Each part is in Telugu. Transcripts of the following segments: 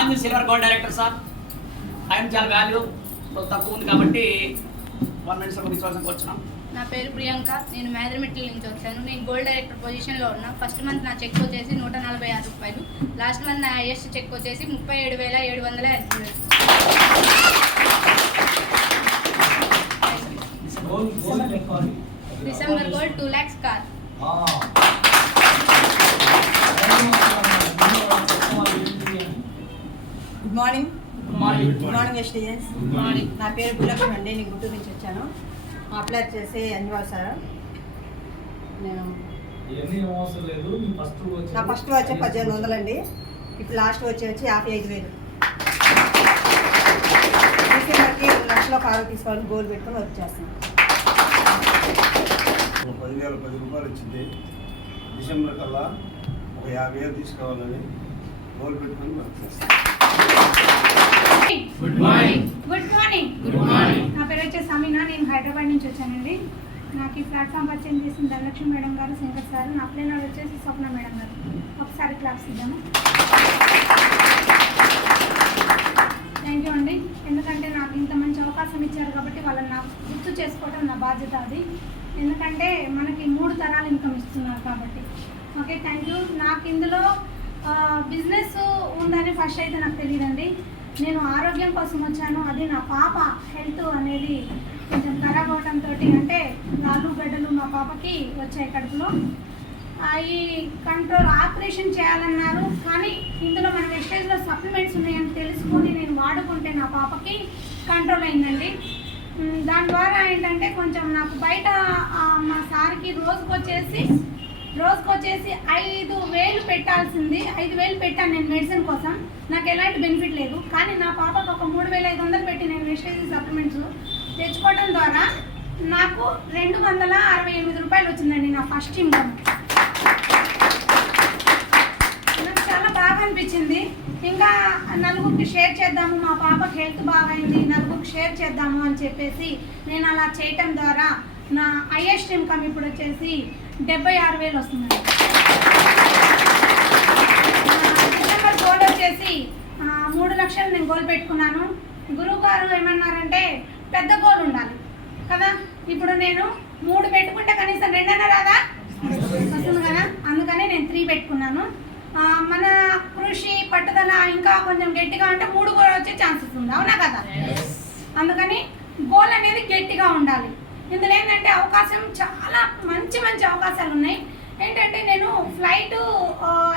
Bronze silver gold director sir. ఆయన చాలా వాల్యూ తక్కువ ఉంది కాబట్టి వన్ మినిట్స్ పంపించవలసిన వచ్చినాం నా పేరు ప్రియాంక నేను మేదరమిట్ల నుంచి వచ్చాను. నేను గోల్డ్ డైరెక్టర్ పొజిషన్లో ఉన్నా. ఫస్ట్ మంత్ నా చెక్ వచ్చేసి నూట నలభై ఆరు రూపాయలు. లాస్ట్ మంత్ నా హైయెస్ట్ చెక్ వచ్చేసి ముప్పై ఏడు వేల ఏడు వందల December gold two lakhs car good morning good morning ఎస్టీఎన్స్ morning నా పేరు భూలక్ష్మి అండి. నేను గుంటూరు నుంచి వచ్చాను. అప్లై చేసి అన్నివాల్ సార్. నేను నా ఫస్ట్ వచ్చే పద్దెనిమిది వందలు అండి. ఇప్పుడు లాస్ట్ వచ్చి వచ్చి యాభై ఐదు వేలు. డిసెంబర్కి రెండు లక్షల కారు తీసుకోవాలని గోల్ పెట్టుకొని ఒక పదివేల పది రూపాయలు వచ్చింది. డిసెంబర్ కల్లా ఒక యాభై వేలు తీసుకోవాలని గోల్ పెట్టుకుని వర్క్ చేస్తాం good morning good morning good morning నా పేరు వచ్చేసి సమీనా నేను హైదరాబాద్ నుంచి వచ్చానండి. నాకు ఈ ప్లాట్ఫామ్ పరిచయం చేసిన ధనలక్ష్మి మేడం గారు శంకర్ సార్ నా ప్లేనర్ వచ్చేసి స్వప్న మేడం గారు. ఒకసారి క్లాప్స్ ఇద్దాము. థ్యాంక్ యూ అండి. ఎందుకంటే నాకు ఇంత మంచి అవకాశం ఇచ్చారు కాబట్టి వాళ్ళని నాకు గుర్తు చేసుకోవడం నా బాధ్యత అది. ఎందుకంటే మనకి మూడు తరాలు ఇన్కమ్ ఇస్తున్నారు కాబట్టి. Okay thank you. నాకు ఇందులో బిజినెస్ ఉందని ఫస్ట్ అయితే నాకు తెలియదండి. నేను ఆరోగ్యం కోసం వచ్చాను. అది నా పాప హెల్త్ అనేది కొంచెం ఖరాబ్ అవడంతో అంటే నాలుగు గడ్డలు మా పాపకి వచ్చాయి కడుపులో. అవి కంట్రోల్ ఆపరేషన్ చేయాలన్నారు కానీ ఇందులో మన వెస్టేజ్లో సప్లిమెంట్స్ ఉన్నాయని తెలుసుకొని నేను వాడుకుంటే నా పాపకి కంట్రోల్ అయిందండి. దాని ద్వారా ఏంటంటే కొంచెం నాకు బయట మా సార్కి రోజుకు వచ్చేసి రోజుకు వచ్చేసి ఐదు వేలు పెట్టాల్సింది. ఐదు వేలు పెట్టాను నేను మెడిసిన్ కోసం. నాకు ఎలాంటి బెనిఫిట్ లేదు. కానీ నా పాపకు ఒక మూడు వేల ఐదు వందలు పెట్టి నేను వెస్టేజ్ సప్లిమెంట్స్ తెచ్చుకోవడం ద్వారా నాకు రెండు వందల అరవై ఎనిమిది రూపాయలు వచ్చిందండి నా ఫస్ట్ ఇన్కమ్. నాకు చాలా బాగా అనిపించింది. ఇంకా నలుగురికి షేర్ చేద్దాము మా పాపకి హెల్త్ బాగైంది నలుగురికి షేర్ చేద్దాము అని చెప్పేసి నేను అలా చేయటం ద్వారా నా హైయెస్ట్ ఇన్కమ్ ఇప్పుడు వచ్చేసి డెబ్బై ఆరు వేలు వస్తుందండి. డిసెంబర్ గోల్ వచ్చేసి మూడు లక్షలు నేను గోల్ పెట్టుకున్నాను. గురువు గారు ఏమన్నారంటే పెద్ద గోల్ ఉండాలి. కదా? ఇప్పుడు నేను మూడు పెట్టుకుంటే కనీసం రెండైనా రాదా? వస్తుంది కదా? అందుకనే నేను త్రీ పెట్టుకున్నాను. మన కృషి పట్టుదల ఇంకా కొంచెం గట్టిగా ఉంటే మూడు కూడా వచ్చే ఛాన్సెస్ ఉంది. అవునా కదా? అందుకని గోల్ అనేది గట్టిగా ఉండాలి. ఇందులో ఏంటంటే అవకాశం చాలా మంచి మంచి అవకాశాలు ఉన్నాయి. ఏంటంటే నేను ఫ్లైట్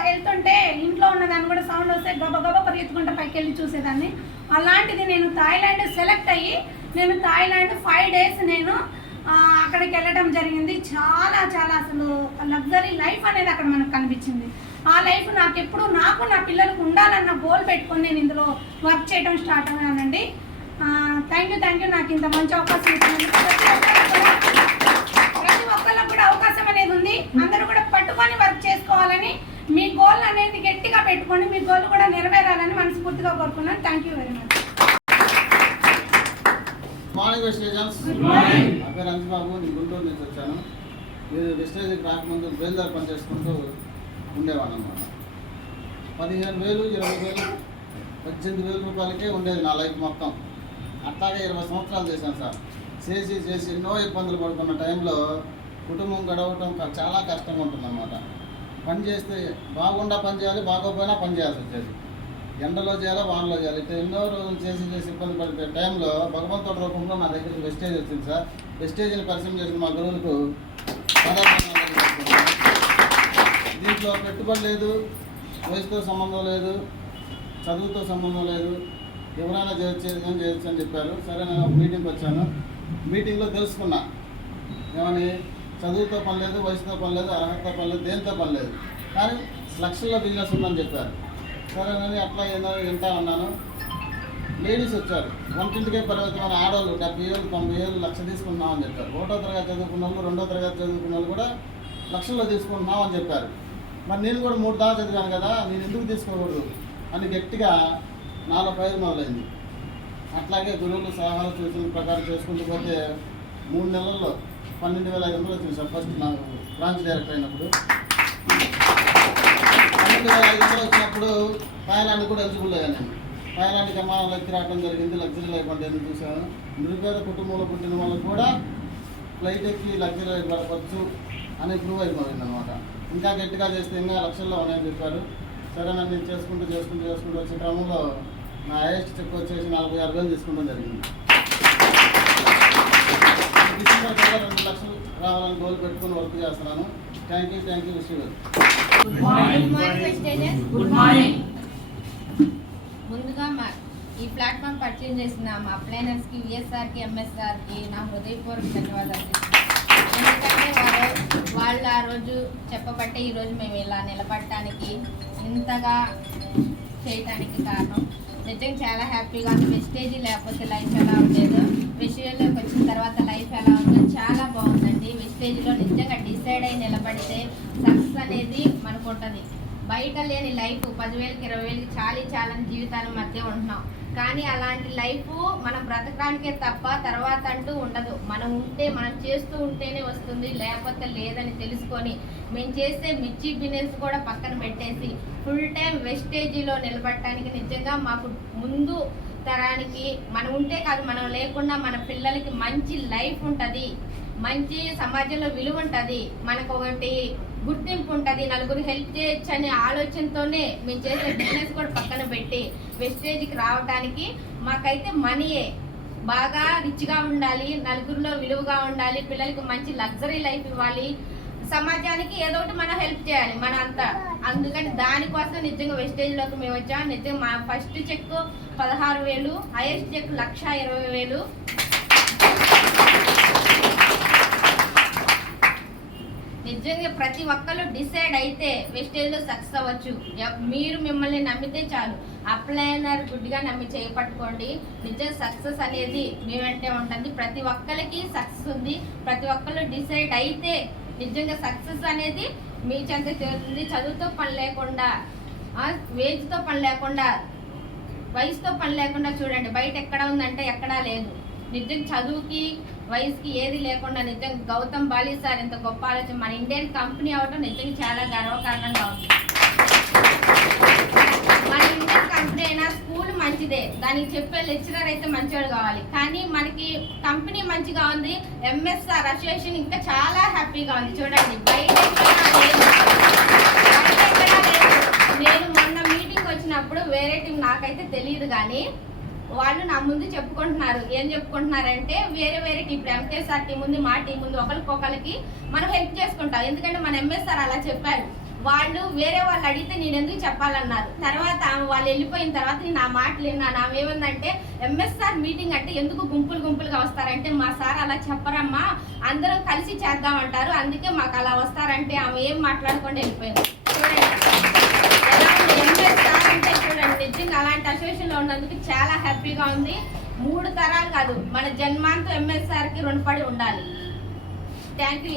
వెళ్తుంటే ఇంట్లో ఉన్నదాన్ని కూడా సౌండ్ వస్తే గబ గబ పరిగెత్తుకుంటా పైకి వెళ్ళి చూసేదాన్ని. అలాంటిది నేను థాయిలాండ్ సెలెక్ట్ అయ్యి నేను థాయిలాండ్ ఫైవ్ డేస్ నేను అక్కడికి వెళ్ళడం జరిగింది. చాలా చాలా అసలు లగ్జరీ లైఫ్ అనేది అక్కడ మనకు కనిపించింది. ఆ లైఫ్ నాకు ఎప్పుడు నాకు నా పిల్లలకు ఉండాలన్న గోల్ పెట్టుకొని నేను ఇందులో వర్క్ చేయడం స్టార్ట్ అయ్యానండి. థ్యాంక్ యూ థ్యాంక్ యూ నాకు ఇంత మంచి అవకాశం ఇచ్చినందుకు కూడా ప్రతి ఒక్కళ్ళకు కూడా అవకాశం అనేది ఉంది. అందరూ కూడా పట్టుకొని వర్క్ చేసుకోవాలని మీ గోల్ అనేది గట్టిగా పెట్టుకొని మీ గోల్ కూడా నెరవేరాలని మనస్ఫూర్తిగా కోరుకున్నాను. Thank you very much morning వెస్టేజన్స్ నా పేరు అంజబాబు నేను గుంటూరు నుంచి వచ్చాను. నేను వెస్టేజ్కి రాకముందు బేల్దార్ పని చేసుకుంటూ ఉండేవాడు అనమాట పదిహేను వేలు ఇరవై వేలు పద్దెనిమిది వేల రూపాయలకే ఉండేది నా లైఫ్ మొత్తం. అట్లాగే ఇరవై సంవత్సరాలు చేశాను సార్. చేసి చేసి ఎన్నో ఇబ్బందులు పడుతున్న టైంలో కుటుంబం గడవటం చాలా కష్టంగా ఉంటుందన్నమాట. పని చేస్తే బాగుండా పని చేయాలి బాగోపోయినా పని చేయాల్సి వచ్చేది. ఎండలో చేయాలా వానలో చేయాలి? ఇట్లా ఎన్నో రోజులు చేసి చేసి ఇబ్బంది పడితే టైంలో భగవంతుడి రూపంలో నా దగ్గర వెస్టేజ్ వచ్చింది సార్. వెస్టేజ్ని పరిచయం చేసిన మా గురువులకు దీంట్లో పెట్టుబడి లేదు వయసుతో సంబంధం లేదు చదువుతో సంబంధం లేదు ఎవరైనా చేయొచ్చు ఏదైనా చేయొచ్చు అని చెప్పారు. సరే నేను ఒక మీటింగ్కి వచ్చాను. మీటింగ్లో తెలుసుకున్నా. ఏమని? చదువుతో పని లేదు వయసుతో పని లేదు అర్హతతో పని లేదు దేనితో పని లేదు. కానీ లక్షల్లో బిజినెస్ ఉందని చెప్పారు. సరేనని అట్లా ఏదో వింటా ఉన్నాను. లేడీస్ వచ్చారు. వంటింటికే పరిమితమైన ఆడవాళ్ళు డెబ్బై ఏళ్ళు తొంభై ఏళ్ళు లక్ష తీసుకుంటున్నామని చెప్పారు. ఒకటో తరగతి చదువుకున్న వాళ్ళు రెండో తరగతి చదువుకున్న వాళ్ళు కూడా లక్షల్లో తీసుకుంటున్నాం అని చెప్పారు. మరి నేను కూడా మూడు దాకా చదివాను కదా నేను ఎందుకు తీసుకోకూడదు? అని గట్టిగా నాలో పైరు మొదలైంది. అట్లాగే గురువులు సలహాలు సూచనల ప్రకారం చేసుకుంటూ పోతే మూడు నెలల్లో పన్నెండు వేల ఐదు వందలు వచ్చింది సార్. ఫస్ట్ నాకు బ్రాంచ్ డైరెక్టర్ అయినప్పుడు. పన్నెండు వేల వచ్చినప్పుడు థాయిలాండ్ కూడా ఎలిజిబుల్ అయ్యాను. నేను థాయిలాండ్కి విమానంలోకి రావడం జరిగింది లగ్జరీ లైఫ్ అంటే నేను చూశాను? నిరుపేద కుటుంబంలో పుట్టిన వాళ్ళకు కూడా ఫ్లైట్ ఎక్కి లగ్జరీ లైఫ్ గడపచ్చు అని ప్రూవ్ అయిపోయింది అనమాట ఇంకా గట్టిగా చేస్తే ఇంకా లక్షల్లో ఉన్నాయని చెప్పారు. సరే నన్ను నేను చేసుకుంటూ చేసుకుంటూ చేసుకుంటూ వచ్చే క్రమంలో నా హైయెస్ట్ చెక్ వచ్చేసి నలభై ఆరు వేలు తీసుకోవడం జరిగింది. డిసెంబర్ కల్లా రెండు లక్షలు రావాలని గోల్ పెట్టుకుని వర్క్ చేస్తున్నాను. Thank you thank you wish good morning ముందుగా మా ఈ ప్లాట్ఫామ్ పరిచయం చేసిన మా ప్లానర్స్కి విఎస్ఆర్కి ఎంఎస్ఆర్కి నా హృదయపూర్వక ధన్యవాదాలు. ఎందుకంటే వారు వాళ్ళు ఆ రోజు చెప్పబట్టే ఈరోజు మేము ఇలా నిలబడటానికి ఇంతగా చేయటానికి కారణం. నిజంగా చాలా హ్యాపీగా ఉంది. వెస్టేజీ లేకపోతే లైఫ్ ఎలా ఉండేదో వెస్టేజ్లోకి వచ్చిన తర్వాత లైఫ్ ఎలా ఉందో చాలా బాగుందండి. వెస్టేజ్లో నిజంగా డిసైడ్ అయి నిలబడితే సక్సెస్ అనేది మనకు ఉంటుంది బయట లేని లైఫ్ పదివేలకి ఇరవై వేలకి చాలీ చాలని జీవితాల మధ్య ఉంటున్నాం. కానీ అలాంటి లైఫ్ మనం బ్రతకడానికే తప్ప తర్వాత అంటూ ఉండదు. మనం ఉంటే మనం చేస్తూ ఉంటేనే వస్తుంది లేకపోతే లేదని తెలుసుకొని మేము చేసే మిర్చి బిజినెస్ కూడా పక్కన పెట్టేసి ఫుల్ టైం వెస్టేజీలో నిలబడటానికి నిజంగా మాకు ముందు తరానికి మనం ఉంటే కాదు మనం లేకుండా మన పిల్లలకి మంచి లైఫ్ ఉంటుంది. మంచి సమాజంలో విలువ ఉంటుంది. మనకు ఒకటి గుర్తింపు ఉంటుంది నలుగురు హెల్ప్ చేయొచ్చు అనే ఆలోచనతోనే మేము చేసే బిజినెస్ కూడా పక్కన పెట్టి వెస్టేజ్కి రావడానికి మాకైతే మనీయే. బాగా రిచ్గా ఉండాలి నలుగురిలో విలువగా ఉండాలి పిల్లలకి మంచి లగ్జరీ లైఫ్ ఇవ్వాలి. సమాజానికి ఏదో ఒకటి మనం హెల్ప్ చేయాలి మన అంతా. అందుకని దానికోసం నిజంగా వెస్టేజ్లోకి మేము వచ్చాం. నిజంగా మా ఫస్ట్ చెక్ పదహారు వేలు హైయెస్ట్ చెక్ లక్ష ఇరవై వేలు. ప్రతి ఒక్కరు డిసైడ్ అయితే వెస్టేజ్లో సక్సెస్ అవ్వచ్చు. మీరు మిమ్మల్ని నమ్మితే చాలు. అప్లైనర్ గుడ్గా నమ్మి చేపట్టుకోండి నిజం సక్సెస్ అనేది మీ వెంటే ఉంటుంది. ప్రతి ఒక్కరికి సక్సెస్ ఉంది. ప్రతి ఒక్కరు డిసైడ్ అయితే నిజంగా సక్సెస్ అనేది మీ చెంత చేరుతుంది చదువుతో పని లేకుండా వేజ్తో పని లేకుండా వయసుతో పని లేకుండా చూడండి. బయట ఎక్కడ ఉందంటే ఎక్కడా లేదు. నిజం చదువుకి వయసుకి ఏది లేకుండా నిజం గౌతమ్ బాలి సార్ ఇంత గొప్ప ఆలోచన. మన ఇండియన్ కంపెనీ అవటం నిజంగా చాలా గర్వకారణంగా ఉంది. మన ఇండియన్ కంపెనీ అయినా స్కూల్ మంచిదే. దానికి చెప్పే లెక్చరర్ అయితే మంచివాడు కావాలి. కానీ మనకి కంపెనీ మంచిగా ఉంది. ఎంఎస్ఆర్ అసోసియేషన్ ఇంకా చాలా హ్యాపీగా ఉంది. చూడండి బయట నేను మొన్న మీటింగ్ వచ్చినప్పుడు వేరే టీం నాకైతే తెలియదు కానీ వాళ్ళు నా ముందు చెప్పుకుంటున్నారు. ఏం చెప్పుకుంటున్నారంటే వేరే వేరే టీం ఇప్పుడు ఎంకేఎస్ఆర్ టీం ఉంది మా టీం ఉంది ఒకరికొకరికి మనం హెల్ప్ చేసుకుంటాం. ఎందుకంటే మన ఎంఎస్ఆర్ అలా చెప్పారు. వాళ్ళు వేరే వాళ్ళు అడిగితే నేను ఎందుకు చెప్పాలన్నారు. తర్వాత వాళ్ళు వెళ్ళిపోయిన తర్వాత నేను ఆ మాటలు విన్నాను ఆమె ఏమందంటే ఎంఎస్ఆర్ మీటింగ్ అంటే ఎందుకు గుంపులు గుంపులుగా వస్తారంటే మా సార్ అలా చెప్పరమ్మా అందరం కలిసి చేద్దామంటారు అందుకే మాకు అలా వస్తారంటే ఆమె ఏం మాట్లాడకుండా వెళ్ళిపోయింది. అలాంటి అసోసియేషన్లో ఉన్నందుకు చాలా హ్యాపీగా ఉంది. మూడు తరాలు కాదు మన జన్మాంతో ఎంఎస్ఆర్కి రుణపడి ఉండాలి. Thank you